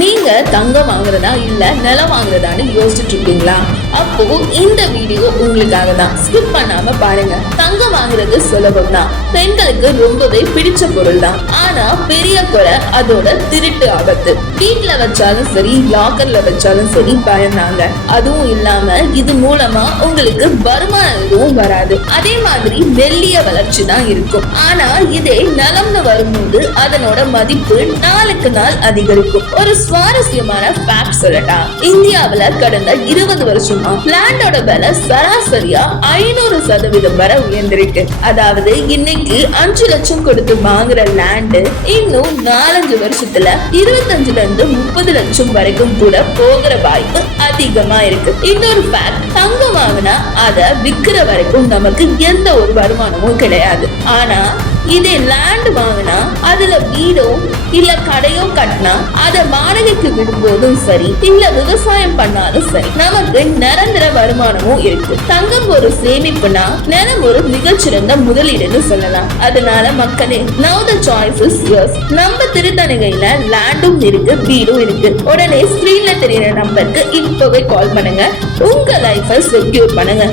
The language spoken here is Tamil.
நீங்க தங்கம் வாங்குறதா இல்ல நிலம் வாங்குறதான்னு யோசிச்சுட்டு இருக்கீங்களா? அப்போ இந்த வீடியோ உங்களுக்காக தான். ஸ்கிப் பண்ணாம பாருங்க. தங்கம் வாங்குறது சுலபம் தான், பெண்களுக்கு ரொம்பவே பிடிச்ச பொருள் தான். ஆனா பெரிய குறை அதோட திருட்டு ஆபத்து. வீட்டுல வச்சாலும் சரி, லாக்கர்ல வச்சாலும் சரி பயந்தாங்க. அதுவும் இல்லாம இது மூலமா உங்களுக்கு வருமானம் எதுவும் வராது. அதே மாதிரி வெள்ளிய வளர்ச்சி தான் இருக்கும். ஆனா இதே நிலம்னு வரும்போது அதனோட மதிப்பு நாளுக்கு நாள் அதிகரிக்கும். ஒரு சுவாரஸ்யமான ஃபேக்ட் சொல்லட்டா, இந்தியாவில கடந்த 20 வருஷமா லேண்டோட விலை சராசரியா 500% வரை உயர்ந்திருக்கு. அதாவது இன்னைக்கு 5 லட்சம் கொடுத்து வாங்குற லேண்ட் இன்னும் 4-5 வருஷத்துல 25 ல இருந்து 30 லட்சம் வரைக்கும் கூட போகிற வாய்ப்பு அதிகமா இருக்கு. இன்னொரு ஃபேக்ட், தங்கம் வாங்கினா அதை விற்கிற வரைக்கும் நமக்கு எந்த ஒரு வருமானமும் கிடையாது. ஆனா இதே லேண்ட் வாங்கினா அதுல வீடோ இல்ல கடையோ கட்டினா அதை வாடகைக்கு விடும்போதும் சரி, இல்ல விவசாயம் பண்ணாலும் சரி, நமக்கு நிரந்தர வருமானமும் இருக்கு. தங்கம் ஒரு சேமிப்புனா நிலம் ஒரு மிகச்சிறந்த முதலீடுன்னு சொல்லலாம். அதனால மக்களே, now the choice is yours. நம்ம திருத்தணிகையில லேண்டும் இருக்கு, வீடும் இருக்கு. உடனே ஸ்கிரீன்ல தெரியுற நம்பருக்கு இப்பவே கால் பண்ணுங்க. உங்க லைஃபை செக்யூர் பண்ணுங்க.